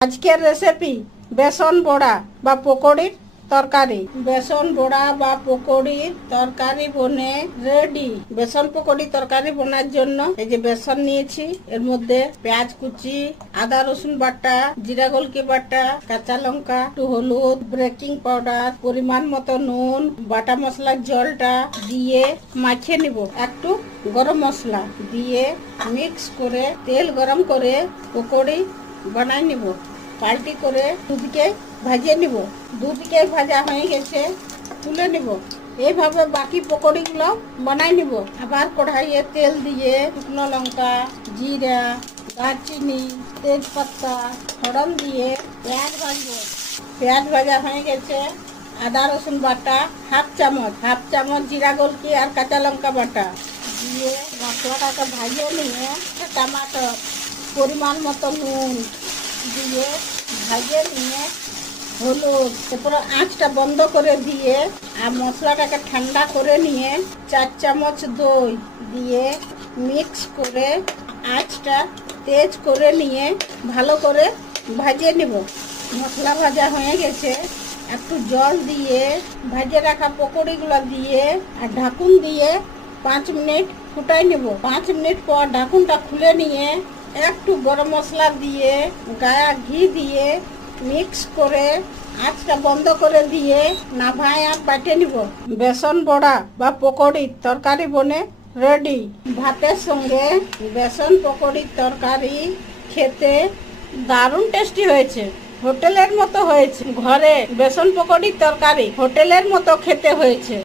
আজকের রেসিপি বেসন বড়া বা পকোড়ির তরকারি। বেসন বড়া বা পকোড়ির তরকারি বনে রেডি। বেসন পকোড়ি তরকারি বোনার জন্য এই যে বেসন নিয়েছি, এর মধ্যে পেঁয়াজ কুচি, আদা রসুন বাটা, জিরা গোলকি বাটা, কাঁচা লঙ্কা, একটু হলুদ, বেকিং পাউডার, পরিমাণ মতো নুন, বাটা মশলার জলটা দিয়ে মাখিয়ে নিব। একটু গরম মশলা দিয়ে মিক্স করে তেল গরম করে পকোড়ি বানাই নিব। পাল্টি করে দুদিকে ভাজিয়ে নিব। দুদিকে ভাজা হয়ে গেছে, তুলে নিব। এইভাবে বাকি পকোড়িগুলো বানাই নিব। আবার কড়াইয়ে তেল দিয়ে শুকনো লঙ্কা, জিরা, দারচিনি, তেজপাতা, ফোড়ন দিয়ে পেঁয়াজ ভাজবো। পেঁয়াজ ভাজা হয়ে গেছে, আদা রসুন বাটা হাফ চামচ জিরা গোলকি আর কাঁচা লঙ্কা বাটা দিয়ে মশলাটাকে ভাজিয়ে নিয়ে টমাটো, পরিমাণ মতো নুন দিয়ে ভাজিয়ে নিয়ে হলুদ, তারপরে আঁচটা বন্ধ করে দিয়ে আর মশলাটাকে ঠান্ডা করে নিয়ে 4 চামচ দই দিয়ে মিক্স করে আঁচটা তেজ করে নিয়ে ভালো করে ভাজিয়ে নিব। মশলা ভাজা হয়ে গেছে, একটু জল দিয়ে ভাজে রাখা পকোড়িগুলো দিয়ে আর ঢাকুন দিয়ে 5 মিনিট ফুটাই নেব। 5 মিনিট পর ঢাকুনটা খুলে নিয়ে একটু গরম মশলা দিয়ে গায়া ঘি দিয়ে মিক্স করে আঁচটা বন্ধ করে দিয়ে নাভায় আর বাটে নিব। বেসন বড়া বা পকোড়ির তরকারি বনে রেডি। ভাতের সঙ্গে বেসন পকোড়ির তরকারি খেতে দারুণ টেস্টি হয়েছে, হোটেলের মতো হয়েছে। ঘরে বেসন পকোড়ির তরকারি হোটেলের মতো খেতে হয়েছে।